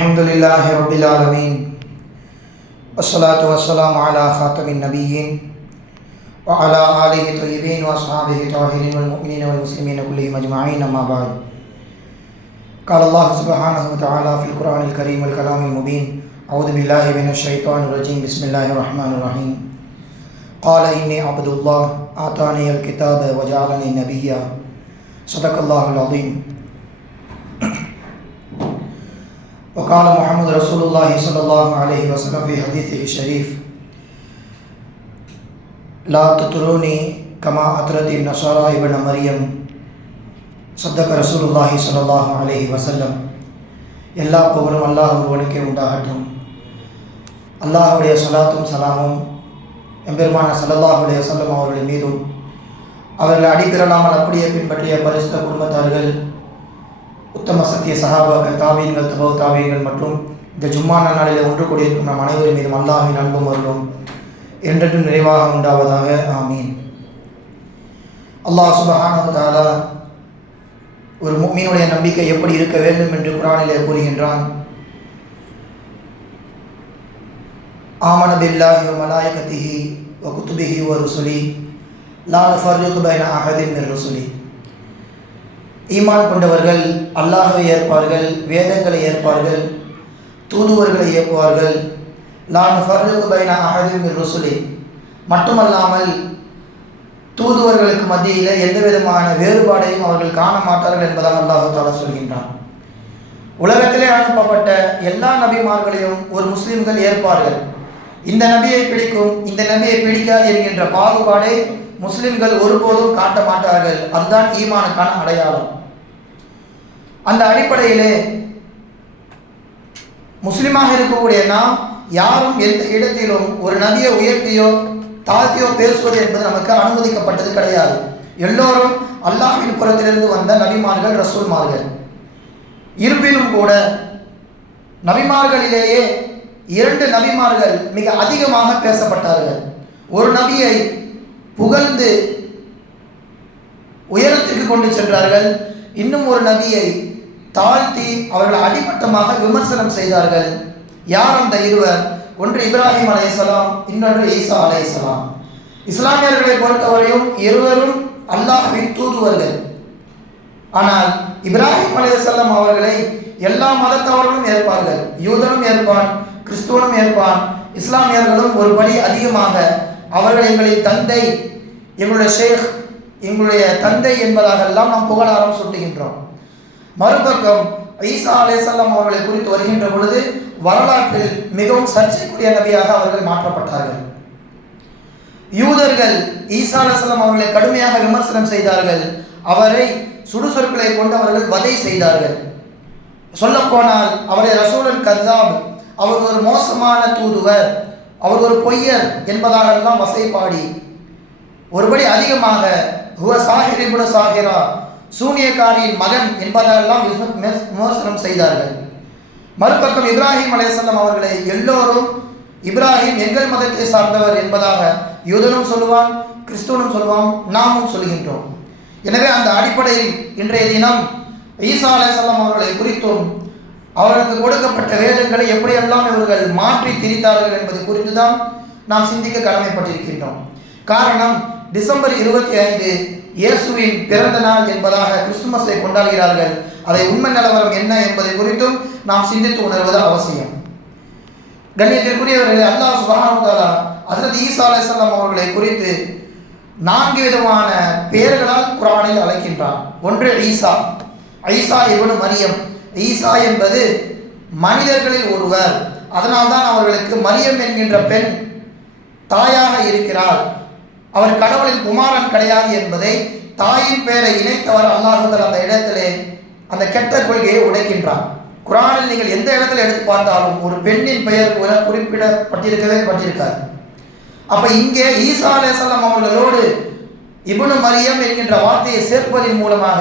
الحمدللہ رب العالمین والصلاة والسلام على خاتم النبیین وعلى آلہ طیبین واصحابہ طاہرین والمؤمنین والمسلمین کلہم اجمعین اما بعد قال اللہ سبحانہ وتعالی فی القرآن الکریم والکلام المبین اعوذ باللہ من الشیطان الرجیم بسم اللہ الرحمن الرحیم قال انی عبد اللہ آتانی الکتاب وجعلنی نبیا صدق اللہ العظیم وقال محمد رسول اللہ صلی اللہ علیہ وسلم فی حدیثہ الشریف لا تطرونی کما اطرت النصارى ابن مریم صدق رسول اللہ صلی اللہ علیہ وسلم. எல்லா புகழும் அல்லாஹ் ஒருவனுக்கே உண்டாகட்டும். அல்லாஹ்வுடைய ஸலாத்தும் சலாமும் எம்பெருமான ஸல்லல்லாஹு அலைஹி வஸல்லம் அவர்கள் மீதும் அவர்கள் அடிப்பிரலாமல் அப்படியே பின்பற்றிய பரிசுத்த குடும்பத்தார்கள், உத்தம சத்திய சஹாபாக்கள், தாபீன்கள், தபவு தாபீன்கள் மற்றும் இந்த ஜும்மான நாளில் ஒன்று கூடியிருக்கும் நம் அனைவரும் மீதும் அல்லாஹ்வின் அன்பும் அருளும் என்றென்றும் நிறைவாக உண்டாவதாக. ஆமீன். அல்லாஹ் சுப்ஹானஹு வ தஆலா ஒரு முஃமினுடைய நம்பிக்கை எப்படி இருக்க வேண்டும் என்று குர்ஆனிலே கூறுகின்றான். ஆமன பில்லாஹி வ மலாயிகத்திஹி வ குதுபிஹி வ ருசுலி லா நுஃபர்ரிகு பைன அஹதின் மின் ருசுலி. ஈமான் கொண்டவர்கள் அல்லாஹ்வை ஏற்பார்கள், வேதங்களை ஏற்பார்கள், தூதுவர்களை ஏற்பார்கள். லா நுஃபர்ரிகு பைன அஹதின் மின் ருசுலி, மட்டுமல்லாமல் தூதுவர்களுக்கு மத்தியில் எந்த விதமான வேறுபாடையும் அவர்கள் காண மாட்டார்கள் என்பதாக அல்லாஹ் தஆலா சொல்கின்றான். உலகத்திலே அனுப்பப்பட்ட எல்லா நபிமார்களையும் ஒரு முஸ்லிம்கள் ஏற்பார்கள். இந்த நபியை பிடிக்கும், இந்த நபியை பிடிக்காது என்கின்ற பாகுபாடை முஸ்லிம்கள் ஒருபோதும் காட்ட மாட்டார்கள். அதுதான் ஈமானுக்கான அடையாளம். அந்த அடிப்படையிலே முஸ்லிமாக இருக்கக்கூடிய நாம் யாரும் எந்த இடத்திலும் ஒரு நபியை உயர்த்தியோ தாழ்த்தியோ பேசுவது என்பது நமக்கு அனுமதிக்கப்பட்டது கிடையாது. எல்லோரும் அல்லாஹ்வின் புறத்திலிருந்து வந்த நபிமார்கள், ரசூல்மார்கள். இருப்பினும் கூட நபிமார்களிலேயே 2 நபிமார்கள் மிக அதிகமாக பேசப்பட்டார்கள். ஒரு நபியை புகழ்ந்து உயரத்திற்கு கொண்டு சென்றார்கள், இன்னும் ஒரு நபியை தாழ்த்தி அவர்கள் அடிமட்டமாக விமர்சனம் செய்தார்கள். யார் அந்த இருவர்? ஒன்று இப்ராஹிம் அலைஹிஸ்ஸலாம், இன்னொன்று ஈசா அலைஹிஸ்ஸலாம். இஸ்லாமியர்களை பொறுத்தவரையும் இருவரும் அல்லாஹ்வின் தூதுவர்கள். ஆனால் இப்ராஹிம் அலைஹிஸ்ஸலாம் அவர்களை எல்லா மதத்தவர்களும் ஏற்பார்கள். யூதனும் ஏற்பான், கிறிஸ்துவனும் ஏற்பான், இஸ்லாமியர்களும் ஒரு படி அதிகமாக அவர்கள் எங்களின் தந்தை, எங்களுடைய ஷேக், எங்களுடைய தந்தை என்பதாக எல்லாம் நாம் புகழாரம் சுட்டுகின்றோம். மறுபக்கம் ஈசா அலைஹிஸ்ஸலாம் அவர்களை குறித்து வருகின்ற பொழுது வரலாற்றில் மிகவும் சர்ச்சைக்குரிய நபியாக அவர்கள் மாற்றப்பட்டார்கள். யூதர்கள் ஈசா அலைஹிஸ்ஸலாம் அவர்களை கடுமையாக விமர்சனம் செய்தார்கள். அவரை சுடுசொற்களை கொண்டு அவர்கள் வதை செய்தார்கள். சொல்லப்போனால் அவரை ரசூலுல் கذாப், அவர் ஒரு மோசமான தூதுவர், அவர் ஒரு பொய்யர் என்பதாக எல்லாம் வசைப்பாடி ஒருபடி அதிகமாக ஹுவ சாஹிர் இப்னு சாஹிரா, சூனியக்காரியின் மகன் என்பதெல்லாம் விமர்சனம் செய்தார்கள். மறுபக்கம் இப்ராஹிம் அலைஹிஸ்ஸலாம் அவர்களை எல்லோரும் இப்ராஹிம் எங்கள் மதத்தை சார்ந்தவர் என்பதாக யூதனும் சொல்லுவான், கிறிஸ்துவனும் சொல்லுவான், நாமும் சொல்கின்றோம். எனவே அந்த அடிப்படையில் இன்றைய தினம் ஈசா அலைஹிஸ்ஸலாம் அவர்களை குறித்தும் அவர்களுக்கு கொடுக்கப்பட்ட வேதங்களை எப்படியெல்லாம் இவர்கள் மாற்றி திரித்தார்கள் என்பது குறித்து தான் நாம் சிந்திக்க கடமைப்பட்டிருக்கின்றோம். காரணம், டிசம்பர் 25 இயேசுவின் பிறந்த நாள் என்பதாக கிறிஸ்துமஸை கொண்டாடுகிறார்கள். அதை உண்மை நிலவரம் என்ன என்பதை குறித்தும் நாம் சிந்தித்து உணர்வது அவசியம். கண்ணியத்திற்குரியவர்களே, அல்லாஹ் சுப்ஹானஹு வ தஆலா ஹஜ்ரத் ஈசா அலைஹிஸ்ஸலாம் அவர்களை குறித்து 4 விதமான பெயர்களால் குர்ஆனில் அழைக்கின்றான். ஒன்று ஈசா, ஈசா இப்னு மரியம். ஈசா என்பது மனிதர்களில் ஒருவர், அதனால்தான் அவர்களுக்கு மரியம் என்கின்ற பெண் தாயாக இருக்கிறார். அவர் கடவுளின் குமாரன் கிடையாது என்பதை, தாயின் பெயரை இணைத்தவர் அல்லாஹ் அந்த இடத்திலே அந்த கெட்ட கொள்கையை உடைக்கின்றான். குர்ஆனில் நீங்கள் எந்த இடத்துல எடுத்து பார்த்தாலும் ஒரு பெண்ணின் பெயர் குறிப்பிடப்பட்டிருக்கவே பட்டிருக்காது. அப்ப இங்கே ஈசா அலைஹிஸ்ஸலாம் அவர்களோடு இப்னு மரியம் என்கின்ற வார்த்தையை சேர்ப்பதன் மூலமாக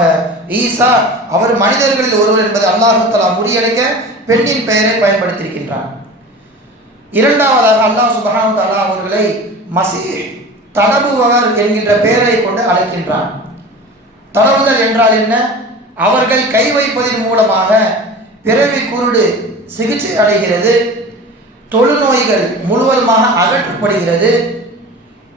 ஈசா அவர் மனிதர்களில் ஒருவர் என்பதை அல்லாஹ் தஆலா முறியடிக்க பெண்ணின் பெயரை பயன்படுத்தியிருக்கின்றான். இரண்டாவதாக அல்லாஹ் சுப்ஹானஹு வ தஆலா அவர்களை மசீஹ், தடவுபவர் என்கின்ற பெயரை கொண்டு அழைக்கின்றான். தடவுதல் என்றால் என்ன? அவர்கள் கை வைப்பதன் மூலமாக பிறவி குருடு சிகிச்சை அடைகிறது, தொழுநோய்கள் முழுவதுமாக அகற்றப்படுகிறது,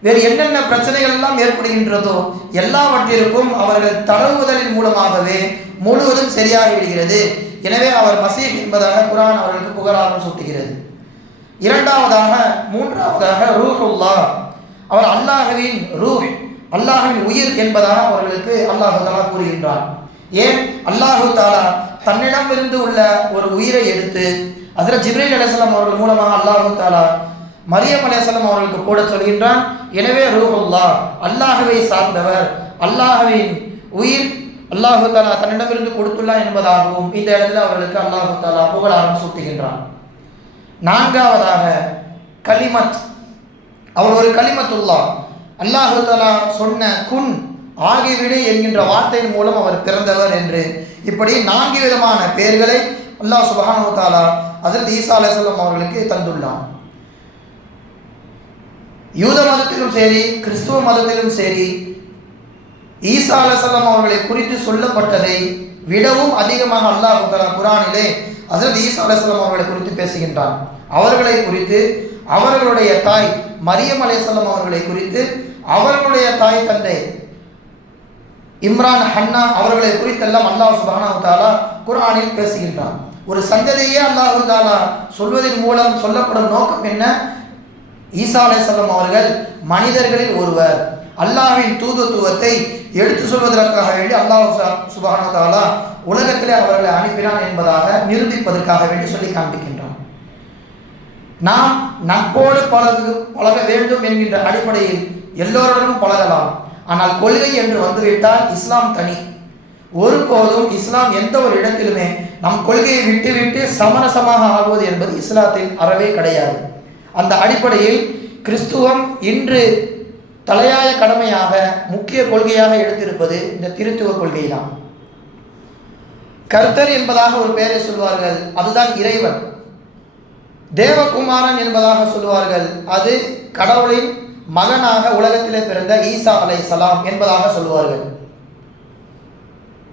வேறு என்னென்ன பிரச்சனைகள் எல்லாம் ஏற்படுகின்றதோ எல்லாவற்றிற்கும் அவர்கள் தடவுதலின் மூலமாகவே முழுவதும் சரியாகிவிடுகிறது. எனவே அவர் மசீஹ் என்பதாக குர்ஆன் அவர்களுக்கு புகழாரம் சூட்டுகிறது. மூன்றாவதாக ரூஹுல்லா, அவர் அல்லாஹ்வின் ரூஹ், அல்லாஹ்வின் உயிர் என்பதாக அவர்களுக்கு அல்லாஹ் தஆலா கூறுகின்றார். ஏன் அல்லாஹு தஆலா தன்னிடமிருந்து உள்ள ஒரு உயிரை எடுத்து ஹஜ்ரத் ஜிப்ரீல் அலைஹிஸ்ஸலாம் அவர்கள் மூலமாக அல்லாஹு தஆலா மரியம் அலைஹிஸ்ஸலாம் அவர்களுக்கு போட சொல்கின்றான். எனவே ரூஹுல்லா, அல்லாஹ்வை சார்ந்தவர், அல்லாஹ்வின் உயிர் அல்லாஹு தஆலா தன்னிடமிருந்து கொடுத்துள்ளார் என்பதாகவும் இந்த இடத்தில் அவர்களுக்கு அல்லாஹு தஆலா புகழாரம் சூட்டுகின்றான். நான்காவதாக கலிமத், அவர் ஒரு கலிமத்துல்லா, அல்லாஹு தஆலா சொன்ன குன் ஆகிவிடு என்கின்ற வார்த்தையின் மூலம் அவர் பிறந்தவர் என்று இப்படி 4 விதமான பெயர்களை அல்லாஹ் சுப்ஹானஹு வ தஆலா ஹஜ்ரத் ஈசா அலைஹிஸ்ஸலாம் அவர்களுக்கு தந்துள்ளார். யூத மதத்திலும் சரி கிறிஸ்துவ மதத்திலும் சரி ஈசா அலைஹிஸ்ஸலாம் அவர்களை குறித்து சொல்லப்பட்டதை விடவும் அதிகமாக அல்லாஹ் தஆலா குர்ஆனிலே ஹஜ்ரத் ஈசா அலைஹிஸ்ஸலாம் அவர்களை குறித்து பேசுகின்றான். அவர்களை குறித்து, அவர்களுடைய தாய் மரியம் அலைஹிஸ்ஸலாம் அவர்களை குறித்து, அவர்களுடைய தாய் தந்தை இம்ரான் ஹன்னா அவர்களை குறித்தெல்லாம் அல்லாஹ் சுப்ஹானஹு வ தஆலா குர்ஆனில் பேசுகின்றான். ஒரு சங்கதியே அல்லாஹ் தஆலா சொல்வதன் மூலம் சொல்லப்படும் நோக்கம் என்ன? ஈசா அலைஹிஸ்ஸலாம் அவர்கள் மனிதர்களில் ஒருவர், அல்லாஹ்வின் தூதுத்துவத்தை எடுத்து சொல்வதற்காக வேண்டி அல்லாஹ் சுப்ஹானஹு வ தஆலா உலகத்திலே அவர்களை அனுப்பினான் என்பதாக நிரூபிப்பதற்காக வேண்டி சொல்லி காண்பிக்கின்றான். நாம் நட்போடு பழக வேண்டும் என்கின்ற அடிப்படையில் எல்லோருடனும் பழகலாம். ஆனால் கொள்கை என்று வந்துவிட்டால் இஸ்லாம் தனி. ஒருபோதும் இஸ்லாம் எந்த ஒரு இடத்திலுமே நம் கொள்கையை விட்டுவிட்டு சமரசமாக ஆகுவது என்பது இஸ்லாத்தில் அறவே கிடையாது. அந்த அடிப்படையில் கிறிஸ்துவம் இன்று தலையாய கடமையாக முக்கிய கொள்கையாக எடுத்திருப்பது இந்த திருத்துவ கொள்கை தான். கர்த்தர் என்பதாக ஒரு பெயரை சொல்வார்கள், அதுதான் இறைவன். தேவகுமாரன் என்பதாக சொல்வார்கள், அது கடவுளின் மகனாக உலகத்திலே பிறந்த ஈசா அலைஹிஸ்ஸலாம் என்பதாக சொல்வார்கள்.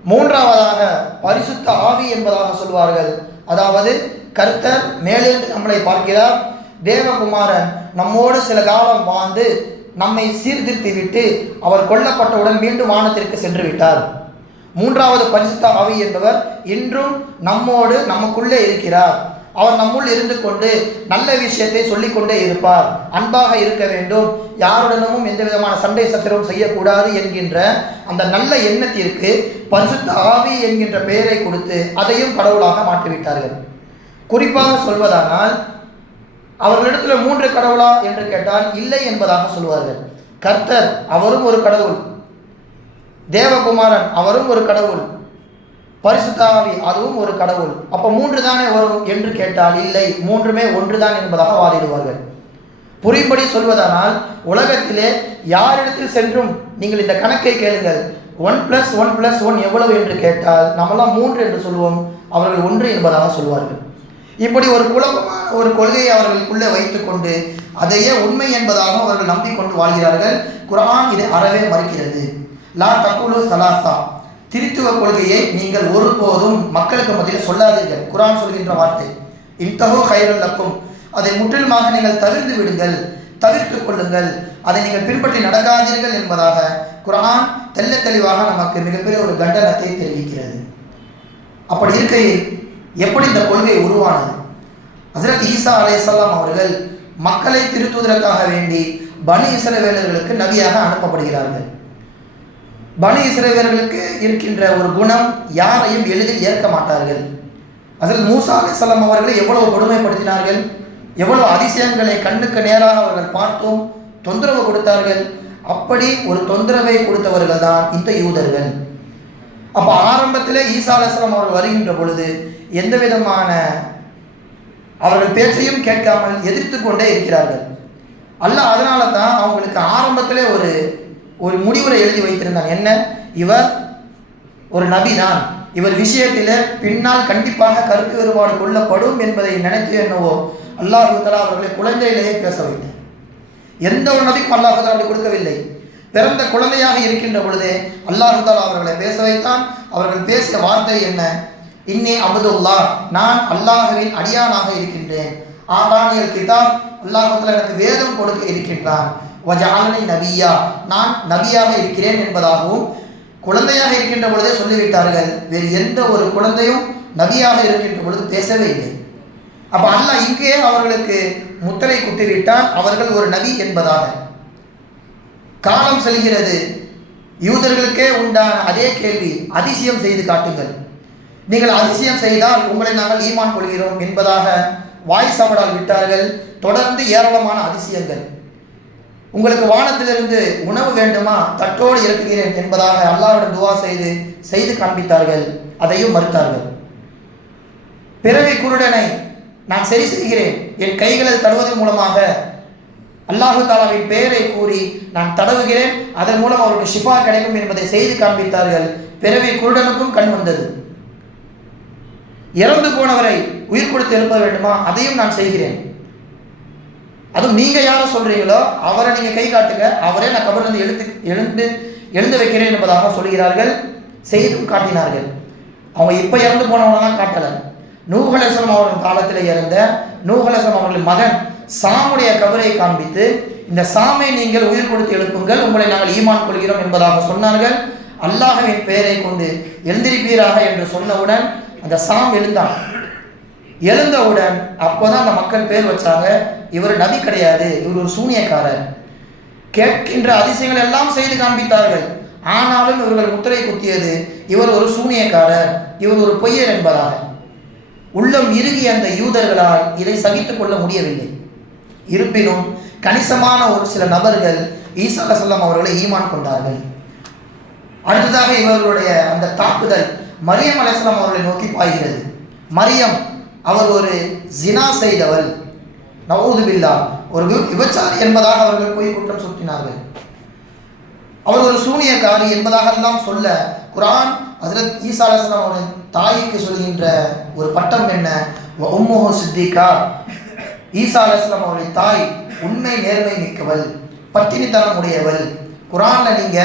மூன்றாவதாக பரிசுத்த ஆவி என்பதாக சொல்வார்கள், அதாவது கர்த்தர் மேலிருந்து நம்மளை பார்க்கிறார், தேவகுமாரன் நம்மோடு சில காலம் வாழ்ந்து நம்மை சீர்திருத்தி விட்டு அவர் கொல்லப்பட்டவுடன் மீண்டும் வானத்திற்கு சென்று விட்டார். மூன்றாவது பரிசுத்த ஆவி என்பவர் இன்றும் நம்மோடு நமக்குள்ளே இருக்கிறார். அவர் நம்முள் இருந்து கொண்டு நல்ல விஷயத்தை சொல்லிக்கொண்டே இருப்பார். அன்பாக இருக்க வேண்டும், யாருடனும் எந்த விதமான சண்டை சச்சரவும் செய்யக்கூடாது என்கின்ற அந்த நல்ல எண்ணத்திற்கு பரிசுத்த ஆவி என்கின்ற பெயரை கொடுத்து அதையும் கடவுளாக மாற்றிவிட்டார்கள். குறிப்பாக சொல்வதானால் அவர்களிடத்தில் 3 கடவுளா என்று கேட்டால் இல்லை என்பதாக சொல்வார்கள். கர்த்தர் அவரும் ஒரு கடவுள், தேவகுமாரன் அவரும் ஒரு கடவுள், பரிசுத்த ஆவி அதுவும் ஒரு கடவுள். அப்போ 3 தானே வரும் என்று கேட்டால் இல்லை, 3மே ஒன்றுதான் என்பதாக வாதிடுவார்கள். புரியும்படி சொல்வதானால் உலகத்திலே யாரிடத்தில் சென்றும் நீங்கள் இந்த கணக்கை கேளுங்கள், 1+1+1 எவ்வளவு என்று கேட்டால் நம்மெல்லாம் 3 என்று சொல்லுவோம், அவர்கள் 1 என்பதாக சொல்வார்கள். இப்படி ஒரு குழப்பமான ஒரு கொள்கையை அவர்களுக்குள்ளே வைத்துக்கொண்டு அதையே உண்மை என்பதாக அவர்கள் நம்பிக்கொண்டு வாழ்கிறார்கள். குர்ஆன் இதை அறவே மறுக்கிறது. லா தகுலு சலாசா, திருத்துவ கொள்கையை நீங்கள் ஒருபோதும் மக்களுக்கு மத்தியில் சொல்லாதீர்கள். குர்ஆன் சொல்கின்ற வார்த்தை இன்தஹு கைரல் லக்கும், அதை முற்றிலுமாக நீங்கள் தவிர்த்து விடுங்கள், தவிர்த்து கொள்ளுங்கள், அதை நீங்கள் பின்பற்றி நடக்காதீர்கள் என்பதாக குர்ஆன் தெள்ள தெளிவாக நமக்கு மிகப்பெரிய ஒரு கண்டனத்தை தெரிவிக்கிறது. அப்படி இருக்கையில் எப்படி இந்த கொள்கை உருவானது? ஹஜ்ரத் ஈசா அலைஹிஸ்ஸலாம் அவர்கள் மக்களை திருத்துவதற்காக வேண்டி பனி இஸ்ரவேலர்களுக்கு நபியாக அனுப்பப்படுகிறார்கள். பனி இஸ்ரவேலர்களுக்கு இருக்கின்ற ஒரு குணம், யாரையும் எளிதில் ஏற்க மாட்டார்கள். ஹஜ்ரத் மூசா அலைஹிஸ்ஸலாம் அவர்களை எவ்வளவு கொடுமைப்படுத்தினார்கள், எவ்வளவு அதிசயங்களை கண்ணுக்கு நேராக அவர்கள் பார்த்தோம், தொந்தரவு கொடுத்தார்கள். அப்படி ஒரு தொந்தரவை கொடுத்தவர்கள் தான் இந்த யூதர்கள். அப்போ ஆரம்பத்திலே ஈசா அலைஹிஸ்ஸலாம் அவர்கள் வருகின்ற பொழுது எந்த விதமான அவர்கள் பேச்சையும் கேட்காமல் எதிர்த்து கொண்டே இருக்கிறார்கள். அல்லாஹ் அதனால தான் அவங்களுக்கு ஆரம்பத்திலே ஒரு முடிவுரை எழுதி வைத்திருந்தான். என்ன? இவர் ஒரு நபி தான், இவர் விஷயத்தில் பின்னால் கண்டிப்பாக கருத்து வேறுபாடு கொள்ளப்படும் என்பதை நினைத்து என்னவோ அல்லாஹ் தஆலா அவர்களை குழந்தையிலேயே பேச வைத்தார். எந்த ஒரு நபிக்கும் அல்லாஹ் தஆலா அப்படி கொடுக்கவில்லை. பிறந்த குழந்தையாக இருக்கின்ற பொழுதே அல்லாஹ் தஆலா அவர்களை பேச வைத்தான். அவர்கள் பேசிய வார்த்தை என்ன? இன்னி அப்துல்லா, நான் அல்லாஹ்வின் அடியானாக இருக்கின்றேன். ஆதானியல் கிதாப், அல்லாஹ் எனக்கு வேதம் கொடுக்க இருக்கின்றான். வஜஅலனி நபியா, நான் நபியாக இருக்கிறேன் என்பதாகவும் குழந்தையாக இருக்கின்ற பொழுதே சொல்லிவிட்டார்கள். வேறு எந்த ஒரு குழந்தையும் நபியாக இருக்கின்ற பொழுது பேசவே இல்லை. அப்போ அல்லாஹ் இங்கே அவர்களுக்கு முத்திரை குத்திவிட்டால் அவர்கள் ஒரு நபி என்பதாக. காலம் செல்கிறது, யூதர்களுக்கே உண்டான அதே கேள்வி, அதிசயம் செய்து காட்டுங்கள், நீங்கள் அதிசயம் செய்தால் உங்களை நாங்கள் ஈமான் கொள்கிறோம் என்பதாக வாய் சவடால் விட்டார்கள். தொடர்ந்து ஏராளமான அதிசயங்கள், உங்களுக்கு வானத்திலிருந்து உணவு வேண்டுமா, தட்டோடு இறக்குகிறேன் என்பதாக அல்லாஹ்விடம் துவா செய்து காண்பித்தார்கள். அதையும் மறுத்தார்கள். பிறவி குருடனை நான் சரி செய்கிறேன், என் கைகளில் தடுவதன் மூலமாக அல்லாஹு தாலாவின் பெயரை கூறி நான் தடவுகிறேன், அதன் மூலம் அவருக்கு ஷிஃபா கிடைக்கும் என்பதை செய்து காண்பித்தார்கள். பிறவி குருடனுக்கும் கண் வந்தது. இறந்து போனவரை உயிர் கொடுத்து எழுப்ப வேண்டுமா, அதையும் நான் செய்கிறேன். அதுவும் நீங்கள் யாரை சொல்கிறீங்களோ அவரை நீங்கள் கை காட்டுங்க, அவரே நான் கபரிலிருந்து எழுந்து வைக்கிறேன் என்பதாக சொல்கிறார்கள். செய்தும் காட்டினார்கள். அவங்க இப்போ இறந்து போனவங்களாம் காட்டலை. நூஹ் அலைஹிஸ்ஸலாம் அவர்கள் காலத்தில் இறந்த நூஹ் அலைஹிஸ்ஸலாம் அவர்களின் மகன் சாமுடைய கபரை காண்பித்து, இந்த சாமை நீங்கள் உயிர் கொடுத்து எழுப்புங்கள், உங்களை நாங்கள் ஈமான் கொள்கிறோம் என்பதாக சொன்னார்கள். அல்லாஹ்வின் பெயரை கொண்டு எழுந்திருப்பீராக என்று சொன்னவுடன் அந்த சாம் எழுந்தான். எழுந்தவுடன் அப்போதான் அந்த மக்கள் பேர் வச்சாங்க, இவர் நபி கிடையாது, இவர் ஒரு சூனியக்காரர். கேட்கின்ற அதிசயங்கள் எல்லாம் செய்து காண்பித்தார்கள். ஆனாலும் இவர்கள் முத்திரை குத்தியது, இவர் ஒரு சூனியக்காரர், இவர் ஒரு பொய்யர் என்பதாக. உள்ளம் இறுகிய அந்த யூதர்களால் இதை சகித்துக் கொள்ள முடியவில்லை. இருப்பினும் கணிசமான ஒரு சில நபர்கள் ஈசா அலைஹிஸ்ஸலாம் அவர்களை ஈமான் கொண்டார்கள். அடுத்ததாக இவர்களுடைய அந்த தாக்குதல் மரியம் அலைஹிஸ்ஸலாம் அவர்களை நோக்கி பாய்கிறது. மரியம் அவர் ஒரு ஜினா செய்தவள், நவூது பில்லாஹ், ஒரு விபச்சாரி என்பதாக அவர்கள் போய் குற்றம் சுட்டினார்கள். அவர் ஒரு சூனியக்காரி என்பதாக எல்லாம் சொல்ல குர்ஆன் ஹஜ்ரத் ஈசா அலைஹிஸ்ஸலாம் அவர்களின் தாய்க்கு சொல்கின்ற ஒரு பட்டம் என்ன, உம்முஹு சித்திகா, ஈசா அலைஹிஸ்ஸலாம் அவர்களின் தாய் உண்மை நேர்மை மிக்கவள், பத்தினித்தனம் உடையவள். குர்ஆன்ல நீங்க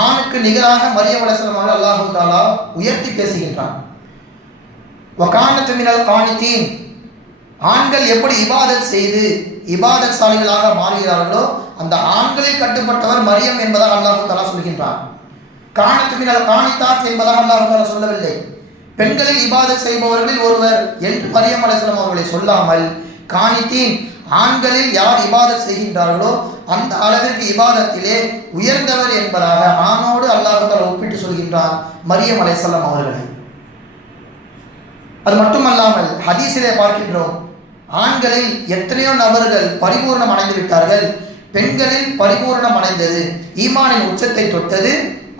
ஆணுக்கு நிகராக மரியம் அலைஹிஸ்ஸலாம் அவர்கள் அல்லாஹு தஆலா உயர்த்தி பேசுகின்றான். வகானத் மினல் கானிதீன், ஆண்கள் எப்படி இபாதத் செய்து இபாதத் சாலிகளாக மாறுகிறார்களோ அந்த ஆண்களில் கட்டுப்பட்டவர் மரியம் என்பதாக அல்லாஹு தஆலா சொல்கின்றான். கானத் மினல் கானிதாத் என்பதாக அல்லாஹு தஆலா சொல்லவில்லை. பெண்களில் இபாதத் செய்பவர்களில் ஒருவர் என்று மரியம் அலைஹிஸ்ஸலாம் அவர்களை சொல்லாமல், கானிதீன், ஆண்களில் யார் இபாதத் செய்கின்றார்களோ அந்த அளவிற்கு இபாதத்திலே உயர்ந்தவர் என்பதாக ஆணோடு அல்லாஹு தஆலா ஒப்பிட்டு சொல்கின்றான் மரியம் அலைஹிஸ்ஸலாம் அவர்களை. அது மட்டுமல்லாமல் ஹதீஸிலே பார்க்கின்றோம், ஆண்களில் எத்தனையோ நபர்கள் பரிபூர்ணம் அடைந்து விட்டார்கள், பெண்களில் பரிபூர்ணம் அடைந்தது, ஈமானின் உச்சத்தை தொட்டது,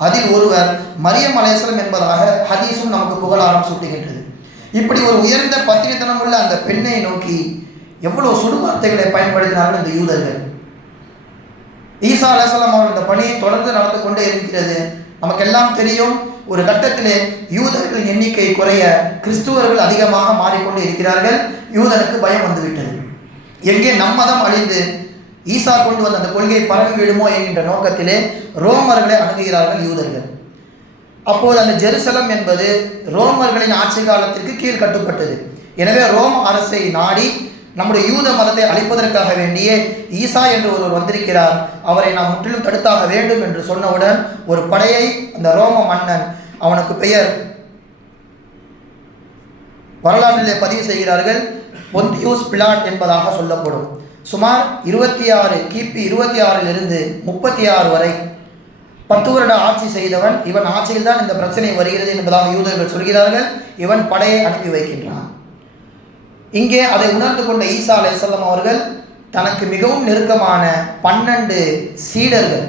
அதில் ஒருவர் மரியம் அலைஹிஸ்ஸலாம் என்பதாக ஹதீஸும் நமக்கு புகழாரம் சூட்டுகின்றது. இப்படி ஒரு உயர்ந்த பத்தினித்தனம் உள்ள அந்த பெண்ணை நோக்கி எவ்வளவு சுடுவார்த்தைகளை பயன்படுத்தினார்கள் இந்த யூதர்கள். ஈசா அலைஹிஸ்ஸலாம் அவர்கள் இந்த பணி தொடர்ந்து நடந்து கொண்டே இருக்கிறது. நமக்கெல்லாம் தெரியும், ஒரு கட்டத்திலே யூதர்களின் எண்ணிக்கை குறைய கிறிஸ்துவர்கள் அதிகமாக மாறிக்கொண்டு இருக்கிறார்கள். யூதனுக்கு பயம் வந்துவிட்டது. எங்கே நம்மதம் அழிந்து ஈசா கொண்டு வந்த அந்த கொள்கை பரவி விடுமோ என்கின்ற நோக்கத்திலே ரோமர்களை அணுகுகிறார்கள் யூதர்கள். அப்போது அந்த ஜெருசலம் என்பது ரோமர்களின் ஆட்சி காலத்திற்கு கீழ் கட்டுப்பட்டது. எனவே ரோம அரசை நாடி நம்முடைய யூத மதத்தை அழிப்பதற்காக வேண்டியே ஈசா என்று ஒருவர் வந்திருக்கிறார், அவரை நாம் முற்றிலும் தடுத்தாக வேண்டும் என்று சொன்னவுடன் ஒரு படையை அந்த ரோம மன்னன், அவனுக்கு பெயர் வரலாற்றிலே பதிவு செய்கிறார்கள், பொந்தியூஸ் பிலாட் என்பதாக சொல்லப்படும். சுமார் 26 கிபி 26 36 வரை 10 வருட ஆட்சி செய்தவன். இவன் ஆட்சியில் தான் இந்த பிரச்சனை வருகிறது என்பதாக யூதர்கள் சொல்கிறார்கள். இவன் படையை அனுப்பி வைக்கின்றான். இங்கே அதை உணர்ந்து கொண்ட ஈசா அலைஹிஸ்ஸலாம் அவர்கள் தனக்கு மிகவும் நெருக்கமான 12 சீடர்கள்,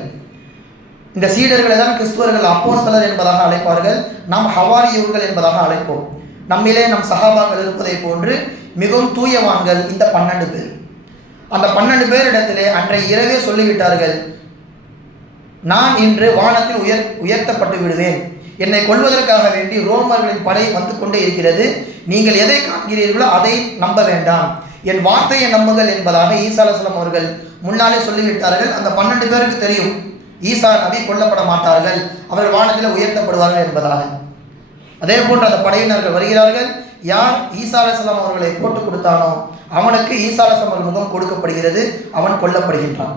இந்த சீடர்களை தான் கிறிஸ்துவர்கள் அப்போஸ்தலர் என்பதாக அழைப்பார்கள், நாம் ஹவாரியூன்கள் என்பதாக அழைப்போம். நம்மிலே நம் சஹாபாக்கள் இருப்பதை போன்று மிகவும் தூயவான்கள் இந்த 12 பேர். அந்த 12 பேரிடத்திலே அன்றைய இரவே சொல்லிவிட்டார்கள், நான் இன்று வானத்தில் உயர்த்தப்பட்டு விடுவேன், என்னை கொல்வதற்காக வேண்டி ரோமர்களின் படை வந்து கொண்டே இருக்கிறது, நீங்கள் எதை காண்கிறீர்களோ அதை நம்ப வேண்டாம், என் வார்த்தையை நம்புங்கள் என்பதாக ஈசா அலைஹிஸ்ஸலாம் அவர்கள் முன்னாலே சொல்லிவிட்டார்கள். அந்த 12 பேருக்கு தெரியும் ஈசா நபி கொல்லப்பட மாட்டார்கள், அவர்கள் வானத்தில் உயர்த்தப்படுவார்கள் என்பதாக. அதே போன்று அந்த படையினர்கள் வருகிறார்கள். யார் ஈசா அலைஹிஸ்ஸலாம் அவர்களை போட்டு கொடுத்தானோ அவனுக்கு ஈசா அலைஹிஸ்ஸலாம் அவர்கள் முகம் கொடுக்கப்படுகிறது, அவன் கொல்லப்படுகின்றான்.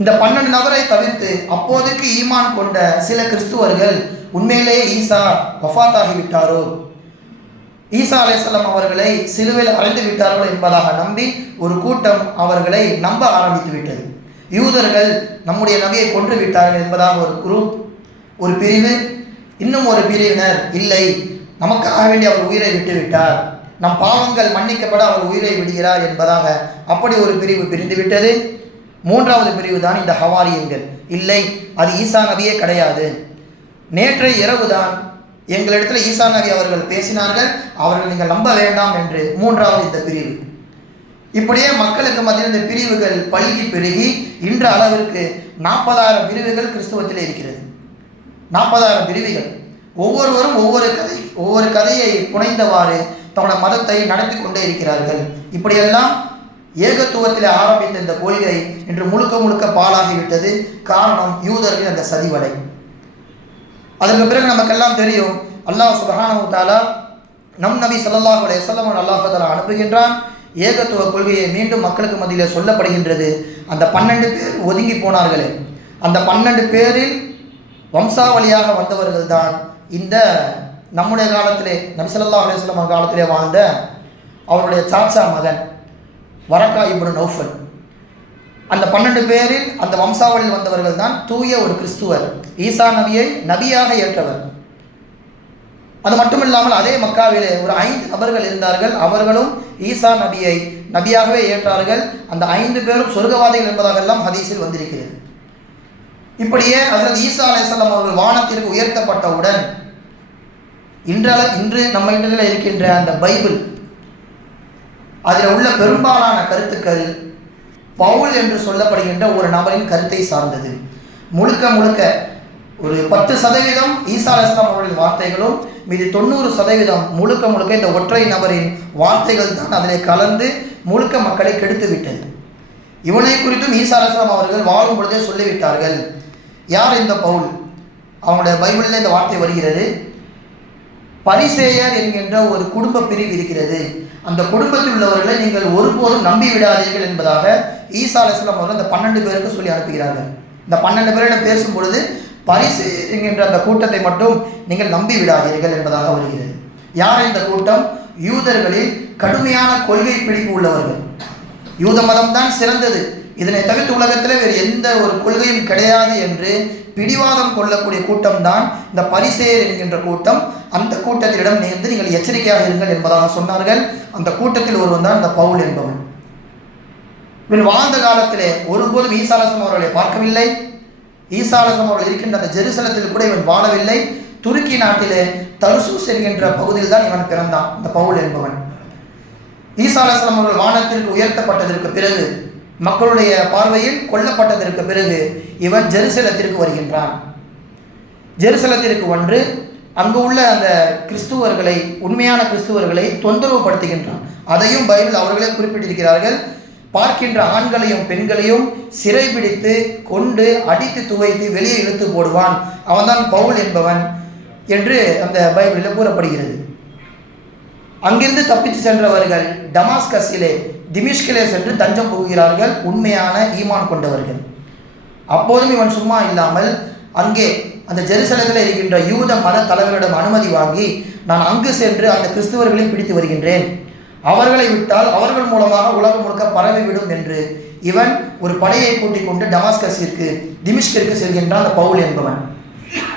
இந்த 12 நபரை தவிர்த்து அப்போதைக்கு ஈமான் கொண்ட சில கிறிஸ்துவர்கள் உண்மையிலேயே ஈசா வஃபாத்தாகிவிட்டாரோ, ஈசா அலைஹிஸ்ஸலாம் அவர்களை சிலுவையில் அறைந்து விட்டார்கள் என்பதாக நம்பி ஒரு கூட்டம் அவர்களை நம்ப ஆரம்பித்து விட்டது. யூதர்கள் நம்முடைய நபியை கொன்று விட்டார்கள் என்பதாக ஒரு குரூப், ஒரு பிரிவு. இன்னும் ஒரு பிரிவினர் இல்லை, நமக்காக வேண்டி அவர் உயிரை விட்டுவிட்டார், நம் பாவங்கள் மன்னிக்கப்பட அவர் உயிரை விடுகிறார் என்பதாக அப்படி ஒரு பிரிவு பிரிந்துவிட்டது. மூன்றாவது பிரிவு தான் இந்த ஹவாரியன்கள். இல்லை, அது ஈசா நபியே கிடையாது, நேற்றைய இரவுதான் எங்களிடத்தில் ஈசா நபி அவர்கள் பேசினார்கள், அவர்கள் நீங்கள் நம்ப வேண்டாம் என்று மூன்றாவது இந்த பிரிவு. இப்படியே மக்களுக்கு மத்தியில் இந்த பிரிவுகள் பல்கி பெருகி இன்ற அளவிற்கு 40,000 பிரிவுகள் கிறிஸ்துவத்தில் இருக்கிறது. 40,000 பிரிவுகள். ஒவ்வொருவரும் ஒவ்வொரு கதையை புனைந்தவாறு தன்னுடைய மதத்தை நடத்தி கொண்டே இருக்கிறார்கள். இப்படியெல்லாம் ஏகத்துவத்தில் ஆரம்பித்த இந்த கொள்கை இன்று முழுக்க முழுக்க பாழாகிவிட்டது. காரணம் யூதர்கள் அந்த சதிவடை. அதற்கு பிறகு நமக்கெல்லாம் தெரியும், அல்லாஹ் சுப்ஹானஹு வ தஆலா நம் நபி ஸல்லல்லாஹு அலைஹி வஸல்லம் அல்லாஹ் தஆலா அனுப்புகின்றான். ஏகத்துவ கொள்கையை மீண்டும் மக்களுக்கு மத்தியில் சொல்லப்படுகின்றது. அந்த 12 பேர் ஒதுங்கி போனார்களே, அந்த 12 பேரில் வம்சாவளியாக வந்தவர்கள் தான் இந்த நம்முடைய காலத்திலே நபி ஸல்லல்லாஹு அலைஹி வஸல்லம் காலத்திலே வாழ்ந்த அவருடைய சாச்சா மகன் வரக்கா இப்னு நௌஃபல். அந்த 12 பேரில் அந்த வம்சாவளியில் வந்தவர்கள் தான் தூய ஒரு கிறிஸ்துவர், ஈசா நபியை நபியாக ஏற்றவர். அது மட்டுமில்லாமல் அதே மக்காவிலே ஒரு 5 நபர்கள் இருந்தார்கள், அவர்களும் ஈசா நபியை நபியாகவே ஏற்றார்கள். அந்த 5 பேரும் சொர்க்கவாதிகள் என்பதாகெல்லாம் ஹதீஸில் வந்திருக்கிறது. இப்படியே ஹஜ்ரத் ஈசா அலைஹிஸ்ஸலாம் அவர்கள் வானத்திற்கு உயர்த்தப்பட்டவுடன் இன்று நம்ம இடத்தில் இருக்கின்ற அந்த பைபிள், அதில் உள்ள பெரும்பாலான கருத்துக்கள் பவுல் என்று சொல்லப்படுகின்ற ஒரு நபரின் கருத்தை சார்ந்தது. முழுக்க முழுக்க ஒரு 10% ஈசா அலைஹிஸ்ஸலாம் அவர்களின் வார்த்தைகளும் மீது 90% முழுக்க முழுக்க இந்த ஒற்றை நபரின் வார்த்தைகள் தான் அதிலே கலந்து முழுக்க மக்களை கெடுத்து விட்டது. இவனை குறித்தும் ஈசா அலைஹிஸ்ஸலாம் அவர்கள் வாழும் பொழுதே சொல்லிவிட்டார்கள். யார் இந்த பவுல்? அவங்களுடைய பைபிளில் இந்த வார்த்தை வருகிறது. பரிசேயர் என்கின்ற ஒரு குடும்ப பிரிவு இருக்கிறது, அந்த குடும்பத்தில் உள்ளவர்களை நீங்கள் ஒருபோதும் நம்பி விடாதீர்கள் என்பதாக ஈசா அலைஹிஸ்ஸலாம் அவர்கள் அந்த 12 பேருக்கு சொல்லி அனுப்புகிறார்கள். இந்த 12 பேரிடம் பேசும் பொழுது பரிசேயர் என்கின்ற அந்த கூட்டத்தை மட்டும் நீங்கள் நம்பி விடாதீர்கள் என்பதாக வருகிறது. யார் இந்த கூட்டம்? யூதர்களில் கடுமையான கொள்கை பிடிப்பு உள்ளவர்கள். யூத மதம் தான் சிறந்தது, இதனை தவிர்த்து உலகத்தில் வேறு எந்த ஒரு கொள்கையும் கிடையாது என்று பிடிவாதம் கொள்ளக்கூடிய கூட்டம் தான் இந்த பரிசேயர் என்கின்ற கூட்டம். அந்த கூட்டத்திலிடம் நேர்ந்து நீங்கள் எச்சரிக்கையாக இருங்கள் என்பதாக சொன்னார்கள். அந்த கூட்டத்தில் ஒருவன் தான் இந்த பவுல் என்பவன். இவன் வாழ்ந்த காலத்திலே ஒருபோதும் ஈசா அலைஹிஸ்ஸலாம் அவர்களை பார்க்கவில்லை. ஈசா அலைஹிஸ்ஸலாம் அவர்கள் இருக்கின்ற அந்த ஜெருசலத்தில் கூட இவன் வாழவில்லை. துருக்கி நாட்டிலே தர்சூஸ் என்கின்ற பகுதியில் தான் இவன் பிறந்தான், இந்த பவுல் என்பவன். ஈசா அலைஹிஸ்ஸலாம் அவர்கள் வானத்திற்கு உயர்த்தப்பட்டதற்கு பிறகு, மக்களுடைய பார்வையில் கொல்லப்பட்டதற்கு பிறகு இவன் ஜெருசலத்திற்கு வருகின்றான். ஜெருசலத்திற்கு வந்து அங்கு உள்ள அந்த கிறிஸ்துவர்களை, உண்மையான கிறிஸ்துவர்களை தொந்தரவுப்படுத்துகின்றான். அதையும் பைபிள் அவர்களே குறிப்பிட்டிருக்கிறார்கள். பார்க்கின்ற ஆண்களையும் பெண்களையும் சிறைபிடித்து கொண்டு அடித்து துவைத்து வெளியே இழுத்து போடுவான், அவன்தான் பவுல் என்பவன் என்று அந்த பைபிளில் கூறப்படுகிறது. அங்கிருந்து தப்பித்து சென்றவர்கள் டமாஸ்கஸிலே, திமிஷ்கிலே சென்று தஞ்சம் புகுகிறார்கள், உண்மையான ஈமான் கொண்டவர்கள். அப்போதும் இவன் சும்மா இல்லாமல் அங்கே அந்த ஜெருசலத்தில் இருக்கின்ற யூத மத தலைவர்களிடம் அனுமதி வாங்கி, நான் அங்கு சென்று அந்த கிறிஸ்துவர்களையும் பிடித்து வருகின்றேன், அவர்களை விட்டால் அவர்கள் மூலமாக உலகம் முழுக்க பரவிவிடும் என்று இவன் ஒரு படையை கூட்டிக் கொண்டு டமாஸ்கஸிற்கு, திமிஷ்கிற்கு செல்கின்றான் அந்த பவுல் என்பவன்.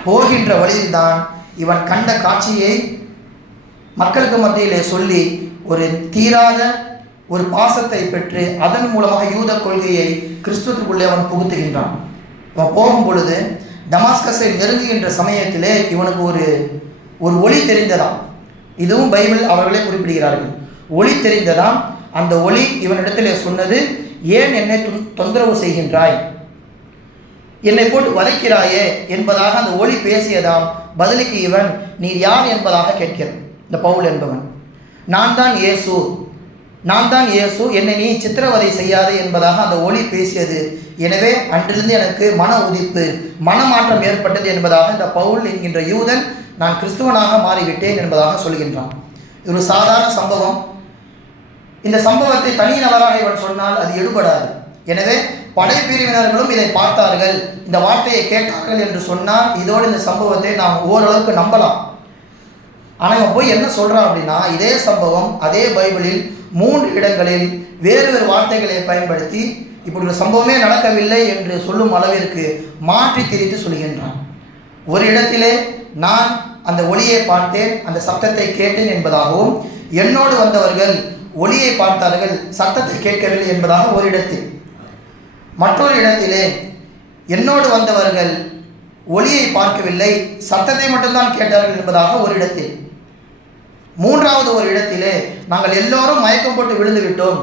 போகின்ற வழியில்தான் இவன் கண்ட காட்சியை மக்களுக்கு மத்தியிலே சொல்லி ஒரு தீராத ஒரு பாசத்தை பெற்று அதன் மூலமாக யூத கொள்கையை கிறிஸ்துவுக்குள்ளே அவன் புகுத்துகின்றான். அவன் போகும் பொழுது டமாஸ்கஸை நெருங்குகின்ற சமயத்திலே இவனுக்கு ஒரு ஒளி தெரிந்ததாம். இதுவும் பைபிள் அவர்களே குறிப்பிடுகிறார்கள். ஒளி தெரிந்ததாம். அந்த ஒளி இவனிடத்திலே சொன்னது, ஏன் என்னை தொந்தரவு செய்கின்றாய், என்னை போட்டு வதைக்கிறாயே என்பதாக அந்த ஒளி பேசியதாம். பதிலுக்கு இவன், நீர் யார் என்பதாக கேட்கிறான் இந்த பவுல் என்பவன். நான் தான் இயேசு, என்னை நீ சித்திரவதை செய்யாதே என்பதாக அந்த ஒளி பேசியது. எனவே அன்றிலிருந்து எனக்கு மன உதிப்பு, மனமாற்றம் ஏற்பட்டது என்பதாக இந்த பவுல் என்கின்ற யூதன் நான் கிறிஸ்துவனாக மாறிவிட்டேன் என்பதாக சொல்கின்றான். இது ஒரு சாதாரண சம்பவம். இந்த சம்பவத்தை தனிநபராக இவன் சொன்னால் அது எடுபடாது. எனவே படைப்பிரிவினர்களும் இதை பார்த்தார்கள், இந்த வார்த்தையை கேட்டார்கள் என்று சொன்னால் இதோடு இந்த சம்பவத்தை நாம் ஓரளவுக்கு நம்பலாம். ஆனால் இவன் போய் என்ன சொல்கிறான் அப்படின்னா, இதே சம்பவம் அதே பைபிளில் 3 இடங்களில் வேறு வேறு வார்த்தைகளை பயன்படுத்தி இப்படி ஒரு சம்பவமே நடக்கவில்லை என்று சொல்லும் அளவிற்கு மாற்றி திரித்து சொல்கின்றான். ஒரு இடத்திலே நான் அந்த ஒளியை பார்த்தேன், அந்த சத்தத்தை கேட்டேன் என்பதாகவும், என்னோடு வந்தவர்கள் ஒளியை பார்த்தார்கள், சத்தத்தை கேட்கவில்லை என்பதாக ஒரு இடத்தில், மற்றொரு இடத்திலே என்னோடு வந்தவர்கள் ஒளியை பார்க்கவில்லை, சத்தத்தை மட்டும்தான் கேட்டார்கள் என்பதாக ஒரு இடத்தில், மூன்றாவது ஒரு இடத்திலே நாங்கள் எல்லோரும் மயக்கம் போட்டு விழுந்து விட்டோம்,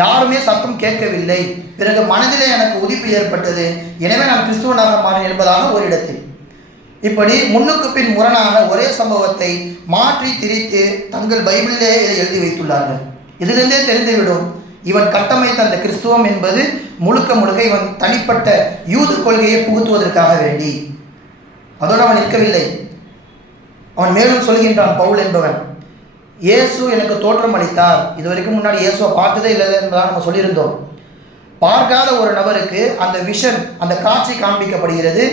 யாருமே சத்தம் கேட்கவில்லை, பிறகு மனதிலே எனக்கு உதிப்பு ஏற்பட்டது, எனவே நான் கிறிஸ்துவனாக மாறினேன் என்பதாக ஒரு இடத்தில். இப்படி முன்னுக்கு பின் முரணாக ஒரே சம்பவத்தை மாற்றி திரித்து தங்கள் பைபிளிலே இதை எழுதி வைத்துள்ளார்கள். இதிலிருந்தே தெரிந்துவிடும் இவன் கட்டமைத்த அந்த கிறிஸ்துவம் என்பது முழுக்க முழுக்க இவன் தனிப்பட்ட யூத கொள்கையை புகுத்துவதற்காக வேண்டி. அதோடு அவன் நிற்கவில்லை. அவன் மேலும் சொல்கின்றான், பவுல் என்பவன், இயேசு எனக்கு தோற்றம் அளித்தார். இதுவரைக்கும் முன்னாடி இயேசுவை பார்த்ததே இல்லை என்பதாக நம்ம சொல்லியிருந்தோம். பார்க்காத ஒரு நபருக்கு அந்த விஷன், அந்த காட்சி காண்பிக்கப்படுகிறது.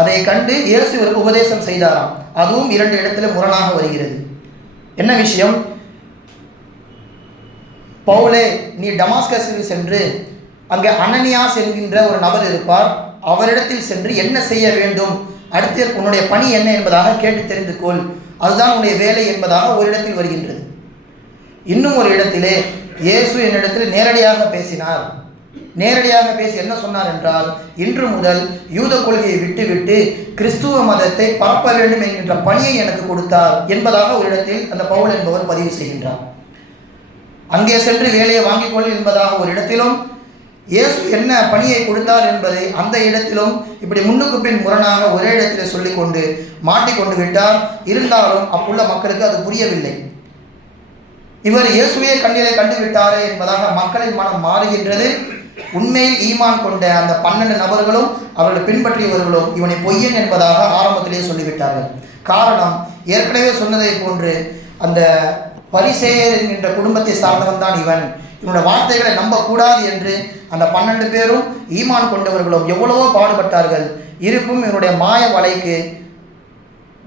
அதை கண்டு இயேசு இவருக்கு உபதேசம் செய்தாராம். அதுவும் 2 இடத்துல முரணாக வருகிறது. என்ன விஷயம்? பவுலே, நீ டமாஸ்கஸுக்கு சென்று அங்கே அனனியாஸ் என்கின்ற ஒரு நபர் இருப்பார், அவரிடத்தில் சென்று என்ன செய்ய வேண்டும், அடுத்து உன்னுடைய பணி என்ன என்பதாக கேட்டு தெரிந்து கொள், அதுதான் உன்னுடைய வேலை என்பதாக ஒரு இடத்தில் வருகின்றது. இன்னும் ஒரு இடத்திலே இயேசு என்னிடத்தில் நேரடியாக பேசினார். நேரடியாக பேசி என்ன சொன்னார் என்றால், இன்று முதல் யூத கொள்கையை விட்டுவிட்டு கிறிஸ்துவ மதத்தை பரப்ப வேண்டும் என்கின்ற பணியை எனக்கு கொடுத்தார் என்பதாக ஒரு இடத்தில் அந்த பவுல் என்பவர் பதிவு செய்கின்றார். அங்கே சென்று வேலையை வாங்கிக் கொள் என்பதாக ஒரு இடத்திலும், இயேசு என்ன பணியை கொடுத்தார் என்பதை அந்த இடத்திலும் இப்படி முன்னுக்கு பின் முரணாக ஒரே இடத்தில் சொல்லிக்கொண்டு மாட்டிக்கொண்டு விட்டார். இருந்தாலும் அப்புள்ள மக்களுக்கு அது புரியவில்லை. இவர் இயேசுவே கண்ணிலே கண்டு விட்டாரே என்பதாக மக்களின் மனம் மாறுகின்றது. உண்மையில் ஈமான் கொண்ட அந்த 12 நபர்களும் அவர்களை பின்பற்றியவர்களும் இவனை பொய்யன் என்பதாக ஆரம்பத்திலேயே சொல்லிவிட்டார்கள். காரணம், ஏற்கனவே சொன்னதை போன்று அந்த பரிசேயர் என்கின்ற குடும்பத்தை சார்ந்தவன் தான் இவன், இவனுடைய வார்த்தைகளை நம்பக்கூடாது என்று அந்த 12 பேரும் ஈமான் கொண்டவர்களும் எவ்வளவோ பாடுபட்டார்கள். இருப்பும் இவனுடைய மாய வலைக்கு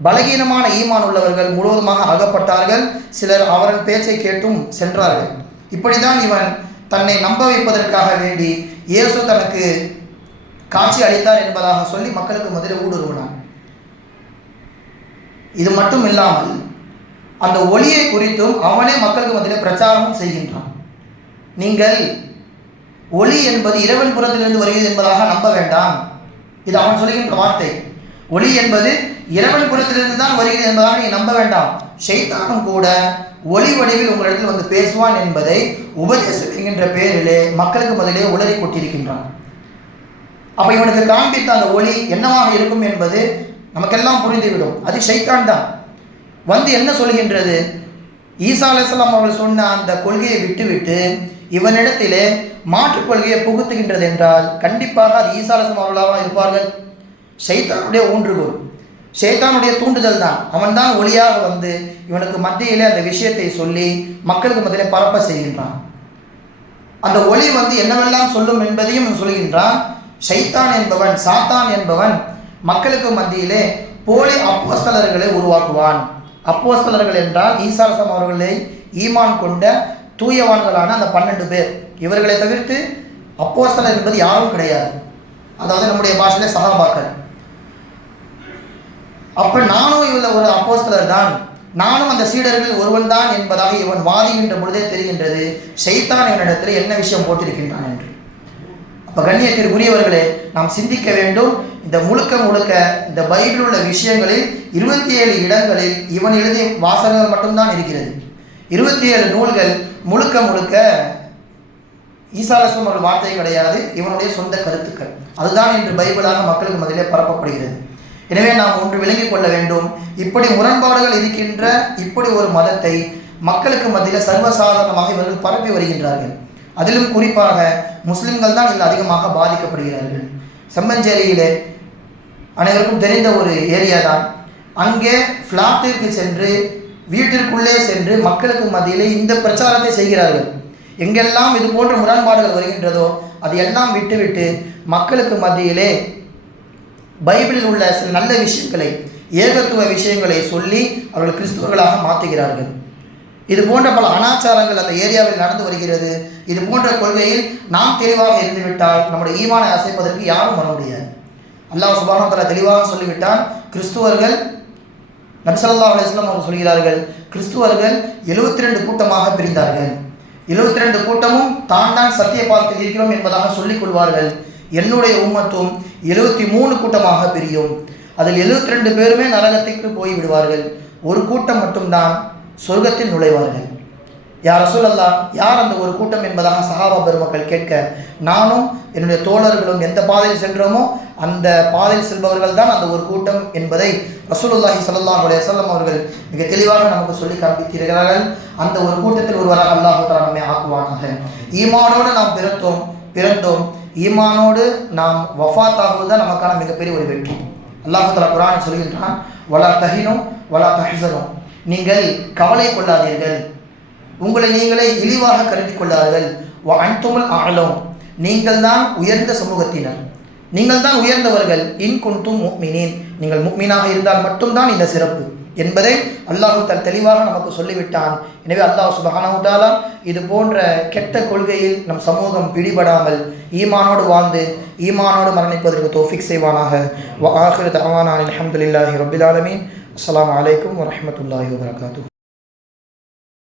பலகீனமான ஈமான் உள்ளவர்கள் முழுவதுமாக அகப்பட்டார்கள். சிலர் அவரின் பேச்சை கேட்டும் சென்றார்கள். இப்படிதான் இவன் தன்னை நம்ப வைப்பதற்காக வேண்டி இயேசு தனக்கு காட்சி அளித்தார் என்பதாக சொல்லி மக்களுக்கு முதலில் ஊடுருவினான். இது மட்டும் இல்லாமல் அந்த ஒளியை குறித்தும் அவனே மக்களுக்கு மத்தியில் பிரச்சாரமும் செய்கின்றான். நீங்கள் ஒளி என்பது இறைவன் புறத்திலிருந்து வருகிறது என்பதாக நம்ப வேண்டாம், இது அவன் சொல்கின்ற வார்த்தை. ஒளி என்பது இறைவன் புறத்திலிருந்து தான் வருகிறது என்பதாக நீ நம்ப வேண்டாம், ஷைத்தானும் கூட ஒளி வடிவில் உங்களிடத்தில் வந்து பேசுவான் என்பதை உபதேசம் என்கின்ற பெயரிலே மக்களுக்கு முதலே உளறி கொட்டியிருக்கின்றான். அப்போ இவனுக்கு காண்பித்த அந்த ஒளி என்னவாக இருக்கும் என்பது நமக்கெல்லாம் புரிந்துவிடும். அது ஷைத்தான் தான் வந்து என்ன சொல்கின்றது, ஈசா அலைஹிஸ்ஸலாம் அவர்கள் சொன்ன அந்த கொள்கையை விட்டுவிட்டு இவனிடத்திலே மாற்றுக் கொள்கையை புகுத்துகின்றது என்றால் கண்டிப்பாக அது ஈசா அலைஹிஸ்ஸலாம் அவர்களாக இருப்பார்கள். ஷைத்தானுடைய ஊன்றுகோல், ஷைத்தானுடைய தூண்டுதல் தான். அவன் தான் ஒளியாக வந்து இவனுக்கு மத்தியிலே அந்த விஷயத்தை சொல்லி மக்களுக்கு மத்தியிலே பரப்ப செய்கின்றான். அந்த ஒளி வந்து என்னவெல்லாம் சொல்லும் என்பதையும் சொல்கின்றான். ஷைத்தான் என்பவன், சாத்தான் என்பவன் மக்களுக்கு மத்தியிலே போலி அப்போஸ்தலர்களை உருவாக்குவான். அப்போஸ்தலர்கள் என்றால் ஈசா அலைஹிஸ்ஸலாம் அவர்களை ஈமான் கொண்ட தூயவான்களான அந்த 12 பேர். இவர்களை தவிர்த்து அப்போஸ்தலர் என்பது யாரும் கிடையாது, அதாவது நம்முடைய பாஷையிலே சஹாபாக்கள். அப்போ நானும் இதில் ஒரு அப்போஸ்தலர் தான், நானும் அந்த சீடர்கள் ஒருவன் தான் என்பதாக இவன் வாதிக்கின்ற பொழுதே தெரிகின்றது ஷைத்தான் என்னிடத்தில் என்ன விஷயம் போட்டிருக்கின்றான் என்று. அப்போ கண்ணியத்திற்குரியவர்களே, நாம் சிந்திக்க வேண்டும். இந்த முழுக்க முழுக்க இந்த பைபிள் உள்ள விஷயங்களில் 27 இடங்களில் இவன் எழுதிய வாசகங்கள் மட்டும்தான் இருக்கிறது. 27 நூல்கள் முழுக்க முழுக்க ஈசா அலைஹிஸ்ஸலாம் அவர்கள் வார்த்தை கிடையாது, இவனுடைய சொந்த கருத்துக்கள். அதுதான் இன்று பைபிளாக மக்களுக்கு மத்தியிலே பரப்பப்படுகிறது. எனவே நாம் ஒன்று விளங்கிக் கொள்ள வேண்டும், இப்படி முரண்பாடுகள் இருக்கின்ற இப்படி ஒரு மதத்தை மக்களுக்கு மத்தியில் சர்வசாதாரணமாக இவர்கள் பரப்பி வருகின்றார்கள். அதிலும் குறிப்பாக முஸ்லிம்கள் தான் இதில் அதிகமாக பாதிக்கப்படுகிறார்கள். செம்மஞ்சேரியிலே அனைவருக்கும் தெரிந்த ஒரு ஏரியா தான். அங்கே ஃப்ளாட்டிற்கு சென்று வீட்டிற்குள்ளே சென்று மக்களுக்கு மத்தியிலே இந்த பிரச்சாரத்தை செய்கிறார்கள். எங்கெல்லாம் இது போன்ற முரண்பாடுகள் வருகின்றதோ அது எல்லாம் விட்டுவிட்டு மக்களுக்கு மத்தியிலே பைபிளில் உள்ள சில நல்ல விஷயங்களை, ஏகத்துவ விஷயங்களை சொல்லி அவர்கள் கிறிஸ்துவர்களாக மாற்றுகிறார்கள். இது போன்ற பல அனாச்சாரங்கள் அந்த ஏரியாவில் நடந்து வருகிறது. இது போன்ற கொள்கையில் நாம் தெளிவாக இருந்துவிட்டால் நம்முடைய ஈமானை அசைப்பதற்கு யாரும் வர முடியாது. அல்லாஹ் சுப்ஹானஹு வ தஆலா தெளிவாக சொல்லிவிட்டான். கிறிஸ்துவர்கள், நபி ஸல்லல்லாஹு அலைஹி வஸல்லம் அவர்கள் சொல்கிறார்கள், கிறிஸ்துவர்கள் 72 கூட்டமாக பிரிந்தார்கள். 72 கூட்டமும் தான் சத்திய பாதத்தில் இருக்கிறோம் என்பதாக சொல்லிக் கொள்வார்கள். என்னுடைய உம்மத்தும் 73 கூட்டமாக பிரியும். அதில் 72 பேருமே நரகத்திற்கு போய் விடுவார்கள். ஒரு கூட்டம் மட்டும்தான் சொர்க்கத்தில் நுழைவார்கள். யா ரசூலல்லாஹ், யார் அந்த ஒரு கூட்டம் என்பதாக சஹாபா பெருமக்கள் கேட்க, நானும் என்னுடைய தோழர்களும் எந்த பாதையில் சென்றோமோ அந்த பாதையில் செல்பவர்கள் தான் அந்த ஒரு கூட்டம் என்பதை ரசூலுல்லாஹி ஸல்லல்லாஹு அலைஹி வஸல்லம் அவர்கள் மிக தெளிவாக நமக்கு சொல்லி காண்பித்திருக்கிறார்கள். அந்த ஒரு கூட்டத்தில் ஒருவராக அல்லாஹ் தஆலா நம்மை ஆக்குவானாக. ஈமானோடு நாம் பிறந்தோம், ஈமானோடு நாம் வஃபாத் ஆகுவது தான் நமக்கான மிகப்பெரிய ஒரு வெற்றி. அல்லாஹ் தஆலா குர்ஆனில் சொல்கின்றான், வலா தஹினு வலா தஹ்சனு, நீங்கள் கவலை கொள்ளாதீர்கள், உங்களை நீங்களே இழிவாக கருதி கொள்ளாதீர்கள். வ அன்துமுல் அஅலம், நீங்கள் தான் உயர்ந்த சமூகத்தினர், நீங்கள் தான் உயர்ந்தவர்கள். இன் குன்தும் முஃமினீன், நீங்கள் முஃமினாக இருந்தால் மட்டும்தான் இந்த சிறப்பு என்பதை அல்லாஹ் தஆலா தெளிவாக நமக்கு சொல்லிவிட்டான். எனவே அல்லாஹ் சுப்ஹானஹு வ தஆலா இது போன்ற கெட்ட கொள்கையில் நம் சமூகம் பிடிபடாமல் ஈமானோடு வாழ்ந்து ஈமானோடு மரணிப்பதற்கு தௌஃபீக் செய்வானாக. வ ஆகிரு தஅவானா அல்ஹம்துலில்லாஹி ரப்பில் ஆலமீன். அஸ்ஸலாமு அலைக்கும் வரஹ்மத்துல்லாஹி வபரகாத்துஹு.